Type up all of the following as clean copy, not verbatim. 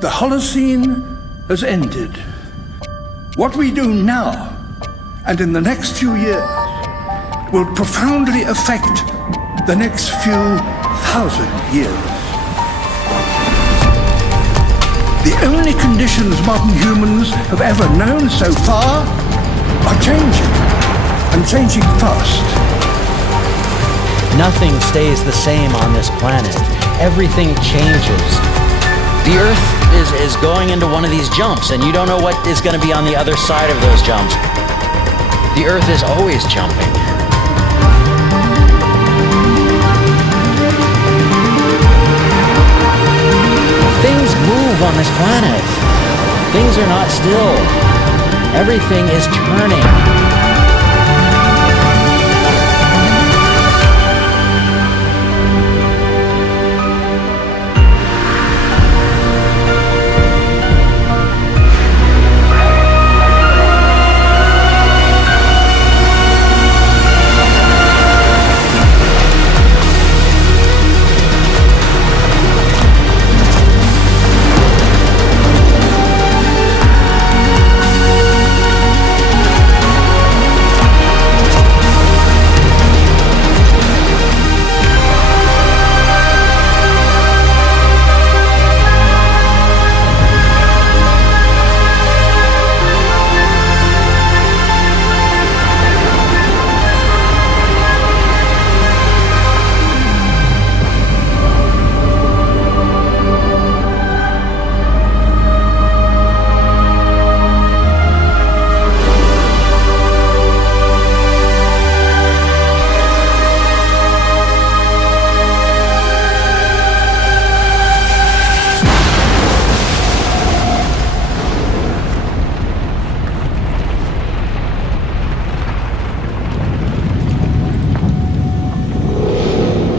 The Holocene has ended. What we do now, and in the next few years, will profoundly affect the next few thousand years. The only conditions modern humans have ever known so far are changing, and changing fast. Nothing stays the same on this planet. Everything changes. The Earth is going into one of these jumps, and you don't know what is going to be on the other side of those jumps. The Earth is always jumping. Things move on this planet. Things are not still. Everything is turning.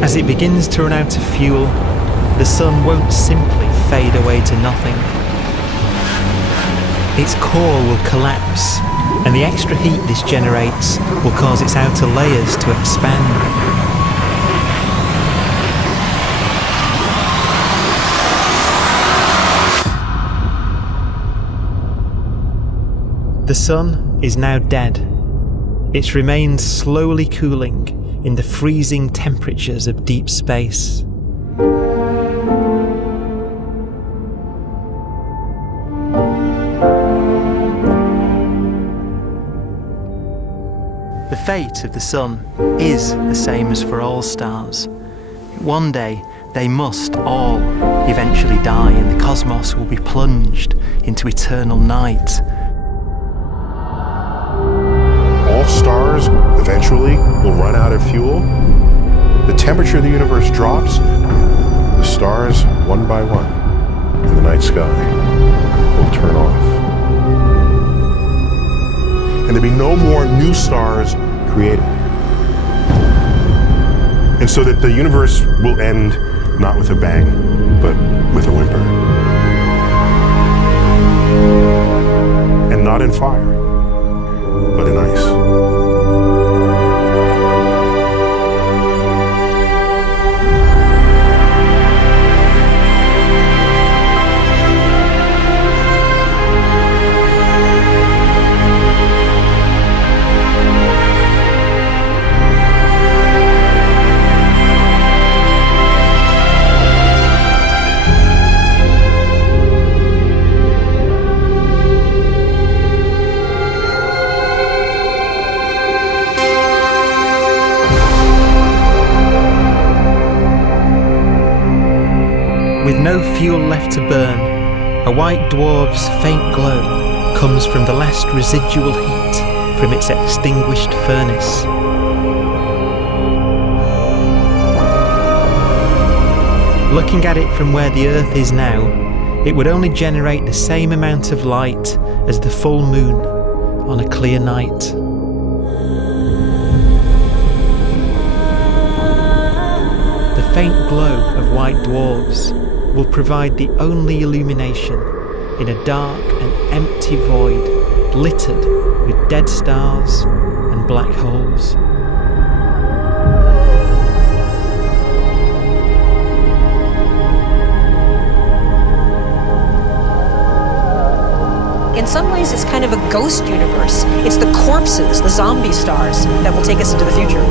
As it begins to run out of fuel, the sun won't simply fade away to nothing. Its core will collapse, and the extra heat this generates will cause its outer layers to expand. The sun is now dead. Its remains slowly cooling in the freezing temperatures of deep space. The fate of the sun is the same as for all stars. One day, they must all eventually die, and the cosmos will be plunged into eternal night. All stars eventually will run out of fuel. The temperature of the universe drops. The stars, one by one, in the night sky, will turn off. And there'll be no more new stars created. And so that the universe will end not with a bang, but with a whimper. And not in fire, but in ice. With no fuel left to burn, a white dwarf's faint glow comes from the last residual heat from its extinguished furnace. Looking at it from where the Earth is now, it would only generate the same amount of light as the full moon on a clear night. The faint glow of white dwarfs will provide the only illumination in a dark and empty void littered with dead stars and black holes. ways, it's kind of a ghost universe. It's the corpses, the zombie stars, that will take us into the future.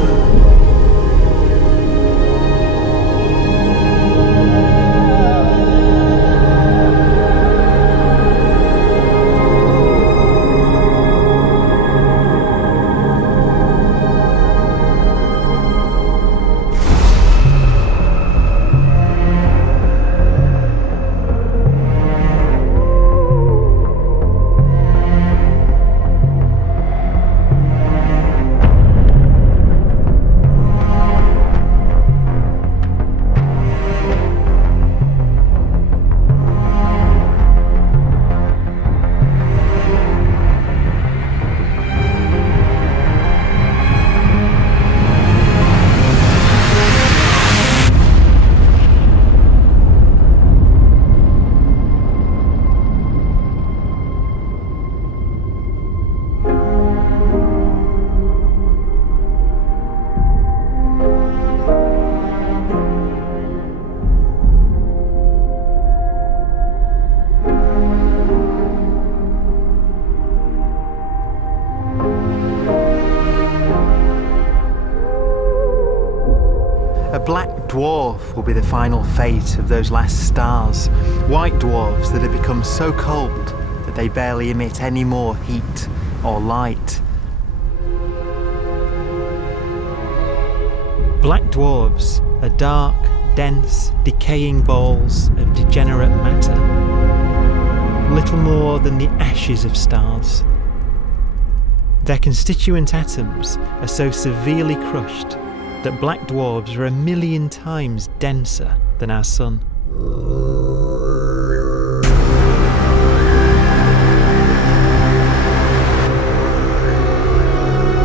A black dwarf will be the final fate of those last stars. White dwarfs that have become so cold that they barely emit any more heat or light. Black dwarfs are dark, dense, decaying balls of degenerate matter, little more than the ashes of stars. Their constituent atoms are so severely crushed that black dwarfs are 1,000,000 times denser than our sun.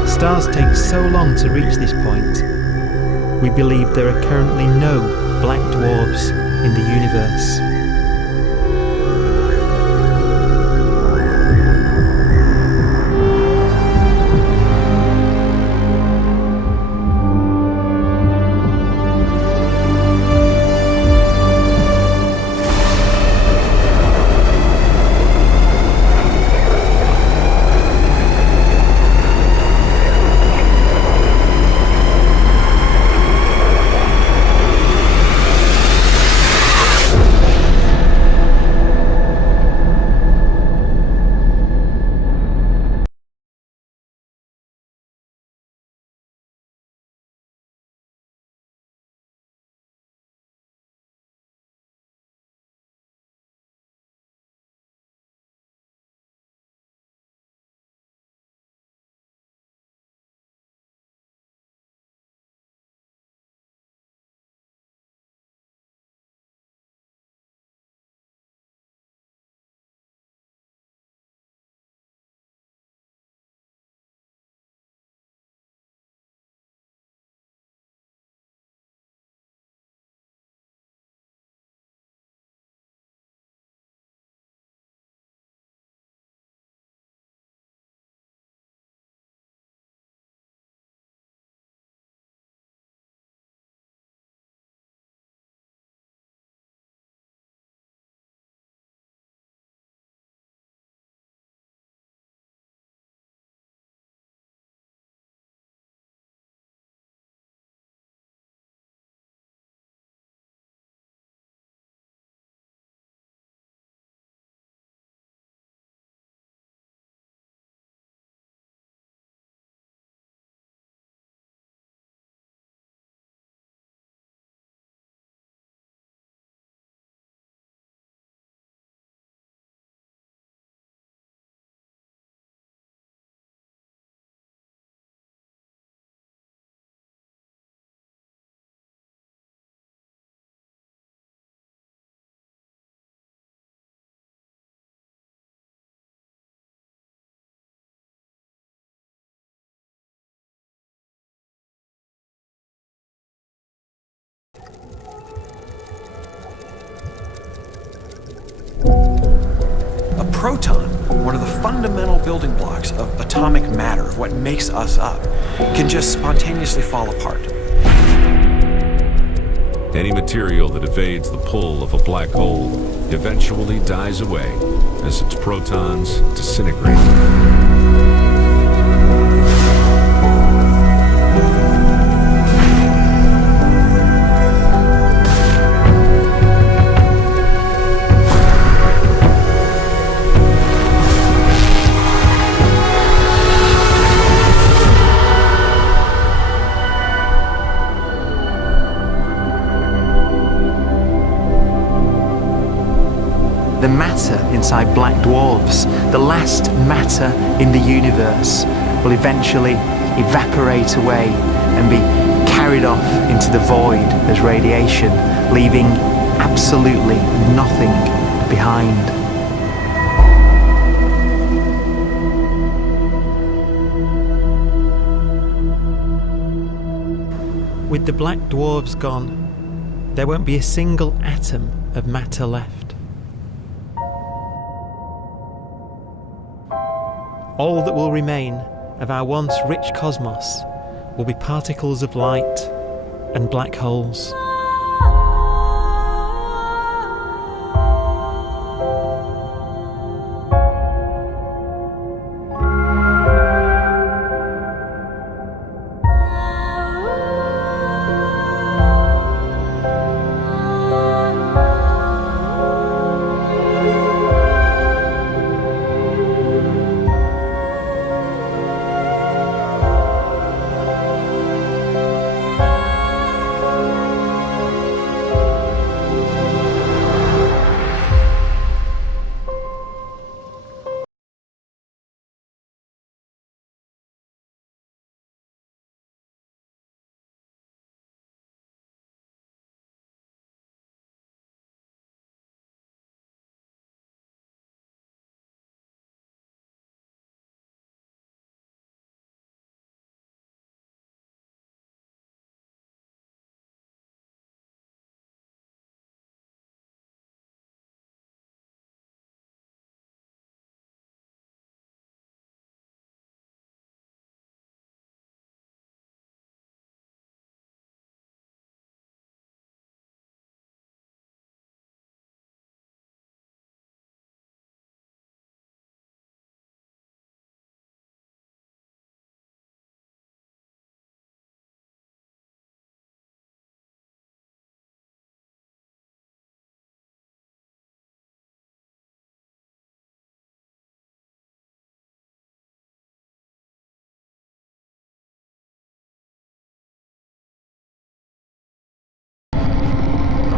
Stars take so long to reach this point, we believe there are currently no black dwarfs in the universe. A proton, one of the fundamental building blocks of atomic matter, of what makes us up, can just spontaneously fall apart. Any material that evades the pull of a black hole eventually dies away as its protons disintegrate. The matter inside black dwarfs, the last matter in the universe, will eventually evaporate away and be carried off into the void as radiation, leaving absolutely nothing behind. With the black dwarfs gone, there won't be a single atom of matter left. All that will remain of our once rich cosmos will be particles of light and black holes.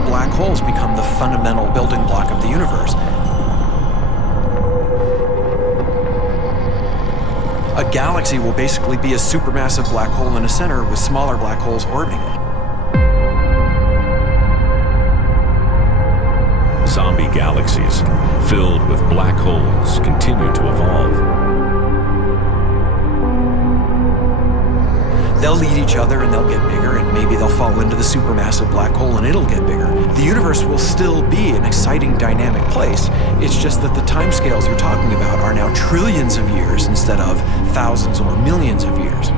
Black holes become the fundamental building block of the universe. A galaxy will basically be a supermassive black hole in a center with smaller black holes orbiting it. Zombie galaxies filled with black holes continue to evolve. They'll eat each other and they'll get bigger, and maybe they'll fall into the supermassive black hole and it'll get bigger. The universe will still be an exciting, dynamic place. It's just that the timescales you're talking about are now trillions of years instead of thousands or millions of years.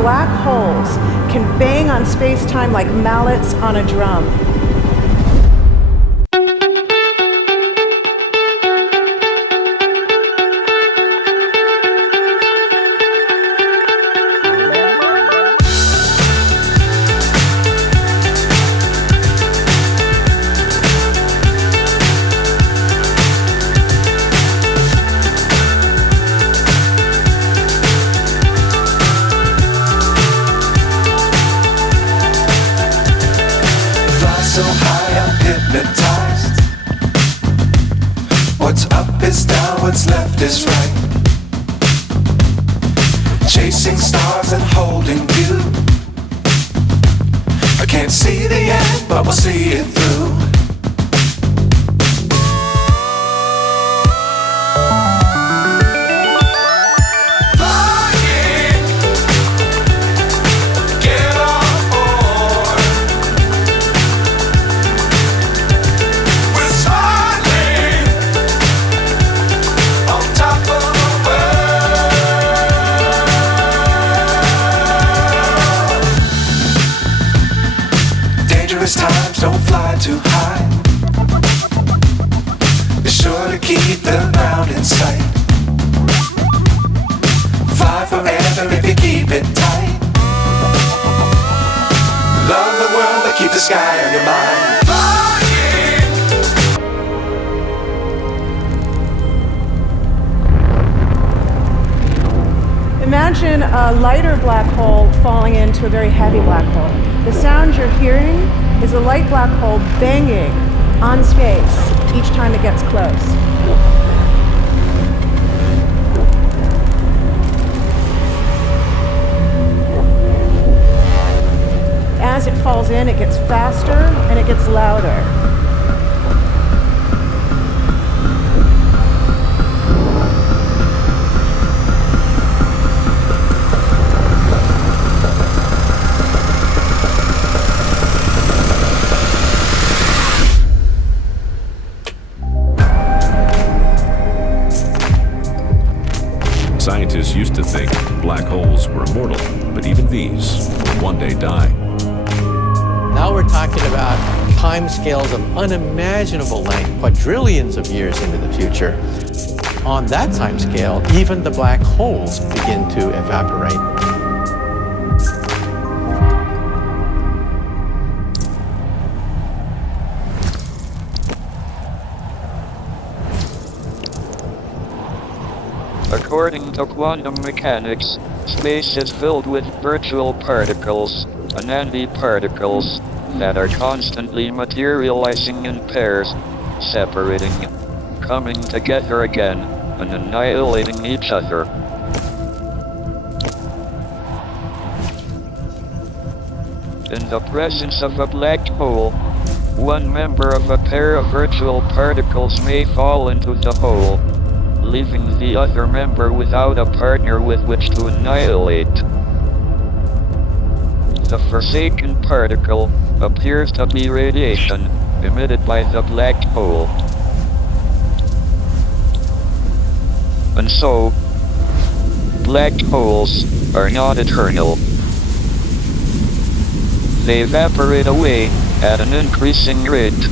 Black holes can bang on space-time like mallets on a drum. So high I'm hypnotized. What's up is down, what's left is right. Chasing stars and holding you. I can't see the end, but we'll see it through. dangerous times, don't fly too high. Be sure to keep the ground in sight. Fly forever if you keep it tight. Love the world, but keep the sky on your mind. Imagine a lighter black hole falling into a very heavy black hole. The sound you're hearing is a light black hole banging on space each time it gets close. As it falls in, it gets faster and it gets louder. Scientists used to think black holes were immortal, but even these will one day die. Now we're talking about timescales of unimaginable length, quadrillions of years into the future. On that timescale, even the black holes begin to evaporate. According to quantum mechanics, space is filled with virtual particles, antiparticles, that are constantly materializing in pairs, separating, coming together again, and annihilating each other. In the presence of a black hole, one member of a pair of virtual particles may fall into the hole, leaving the other member without a partner with which to annihilate. The forsaken particle appears to be radiation emitted by the black hole. And so, black holes are not eternal. They evaporate away at an increasing rate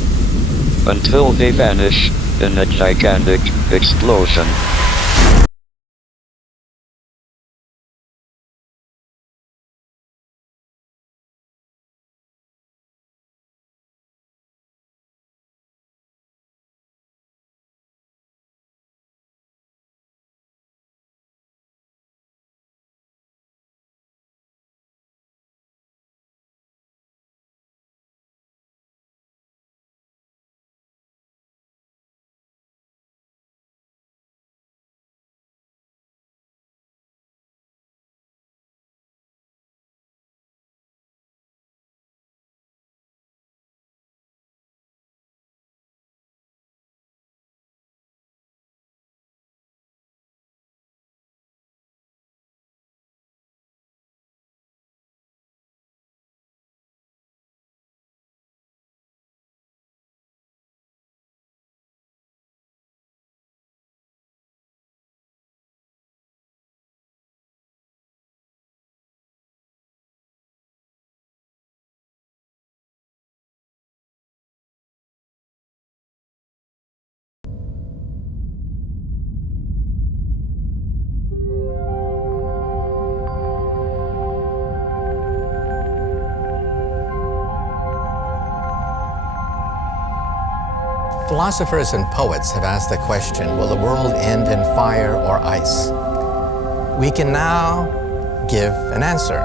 until they vanish in a gigantic explosion. Philosophers and poets have asked the question, will the world end in fire or ice? We can now give an answer.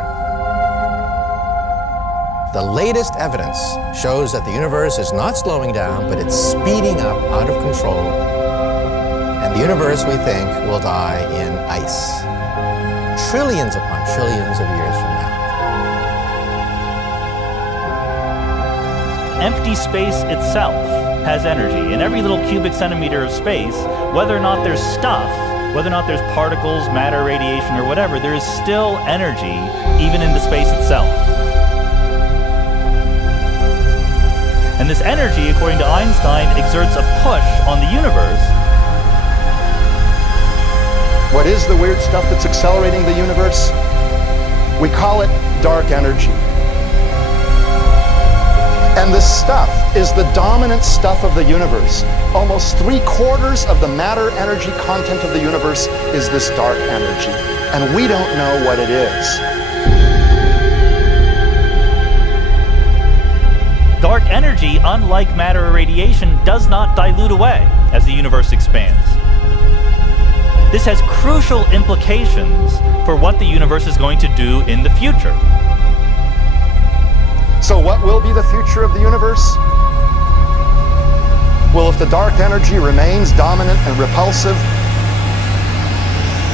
The latest evidence shows that the universe is not slowing down, but it's speeding up out of control. And the universe, we think, will die in ice. Trillions upon trillions of years from now. Empty space itself has energy. In every little cubic centimeter of space, whether or not there's stuff, whether or not there's particles, matter, radiation, or whatever, there is still energy even in the space itself. And this energy, according to Einstein, exerts a push on the universe. What is the weird stuff that's accelerating the universe? We call it dark energy. And this stuff is the dominant stuff of the universe. Almost 3/4 of the matter energy content of the universe is this dark energy. And we don't know what it is. Dark energy, unlike matter or radiation, does not dilute away as the universe expands. This has crucial implications for what the universe is going to do in the future. So what will be the future of the universe? Well, if the dark energy remains dominant and repulsive,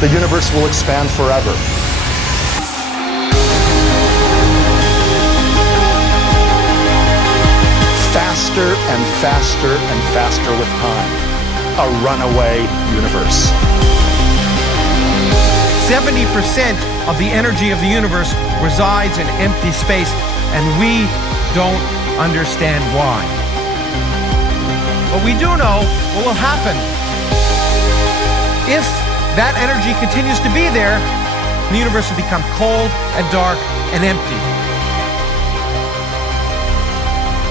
the universe will expand forever. Faster and faster and faster with time. A runaway universe. 70% of the energy of the universe resides in empty space, and we don't understand why. But we do know what will happen. If that energy continues to be there, the universe will become cold and dark and empty.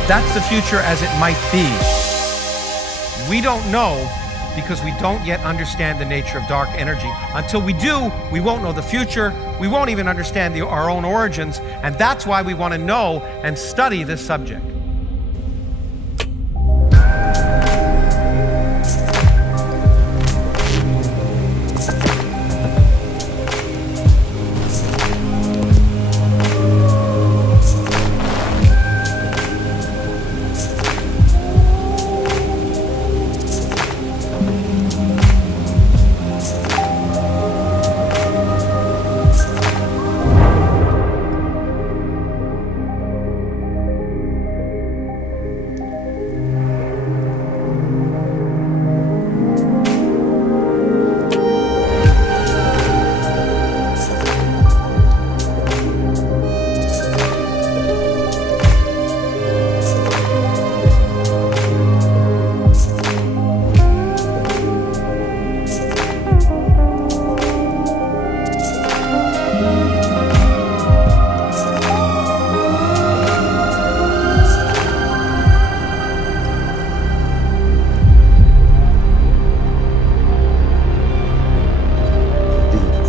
That's the future as it might be. We don't know because we don't yet understand the nature of dark energy. Until we do, we won't know the future. We won't even understand our own origins, and that's why we want to know and study this subject.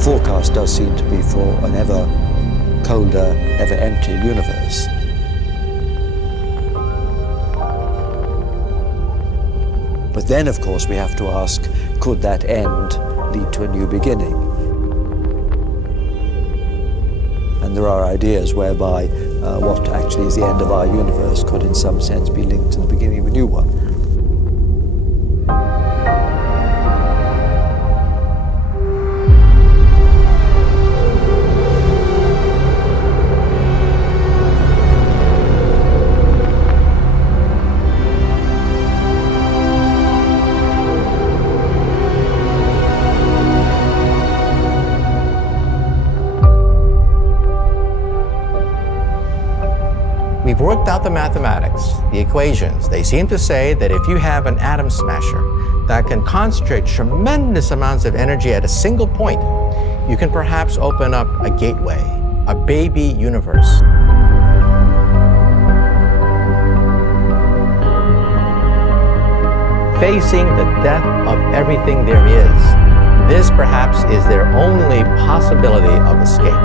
Forecast does seem to be for an ever colder, ever emptier universe. But then, of course, we have to ask, could that end lead to a new beginning? And there are ideas whereby what actually is the end of our universe could in some sense be linked to the beginning of a new one. We've worked out the mathematics, the equations. They seem to say that if you have an atom smasher that can concentrate tremendous amounts of energy at a single point, you can perhaps open up a gateway, a baby universe. Facing the death of everything there is, this perhaps is their only possibility of escape.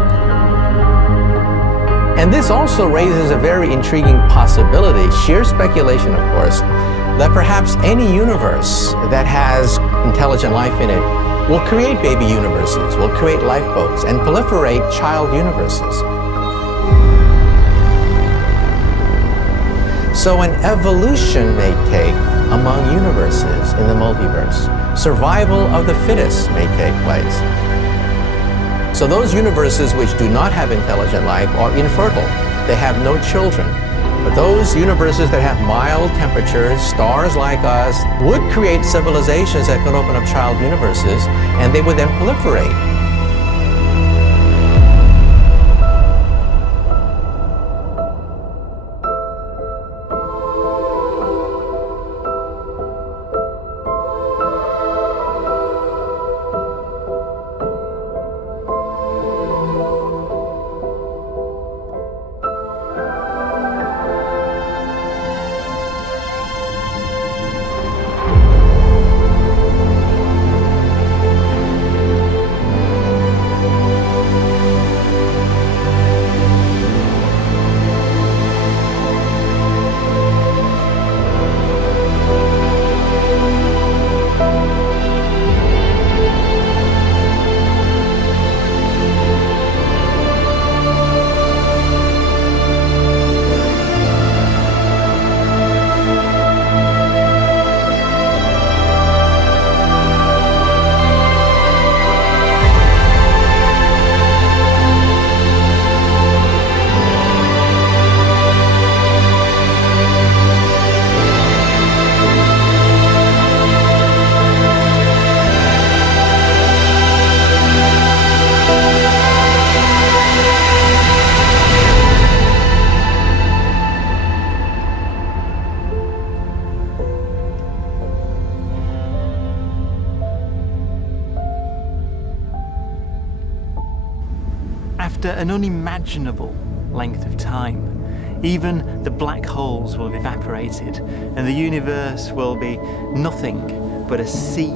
And this also raises a very intriguing possibility, sheer speculation of course, that perhaps any universe that has intelligent life in it will create baby universes, will create lifeboats, and proliferate child universes. So an evolution may take among universes in the multiverse. Survival of the fittest may take place. So those universes which do not have intelligent life are infertile. They have no children. But those universes that have mild temperatures, stars like us, would create civilizations that can open up child universes, and they would then proliferate. after an unimaginable length of time, even the black holes will have evaporated, and the universe will be nothing but a sea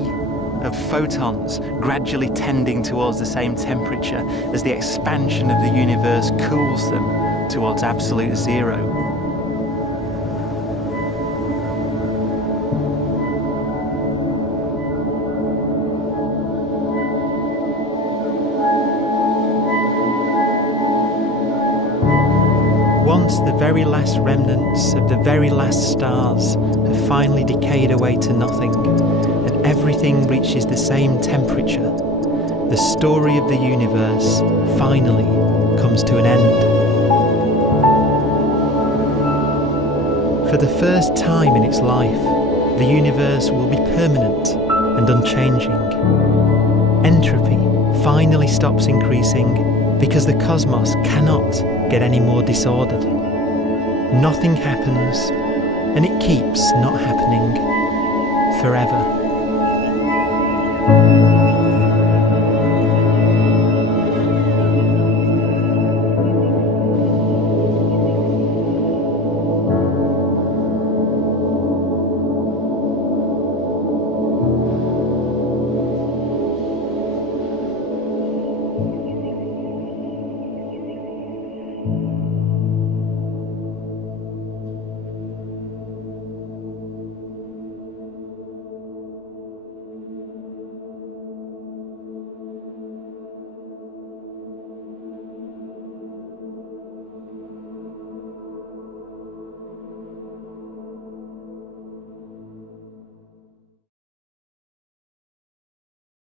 of photons gradually tending towards the same temperature as the expansion of the universe cools them towards absolute zero. Once the very last remnants of the very last stars have finally decayed away to nothing, and everything reaches the same temperature, the story of the universe finally comes to an end. For the first time in its life, the universe will be permanent and unchanging. Entropy finally stops increasing because the cosmos cannot get any more disordered. Nothing happens, and it keeps not happening forever.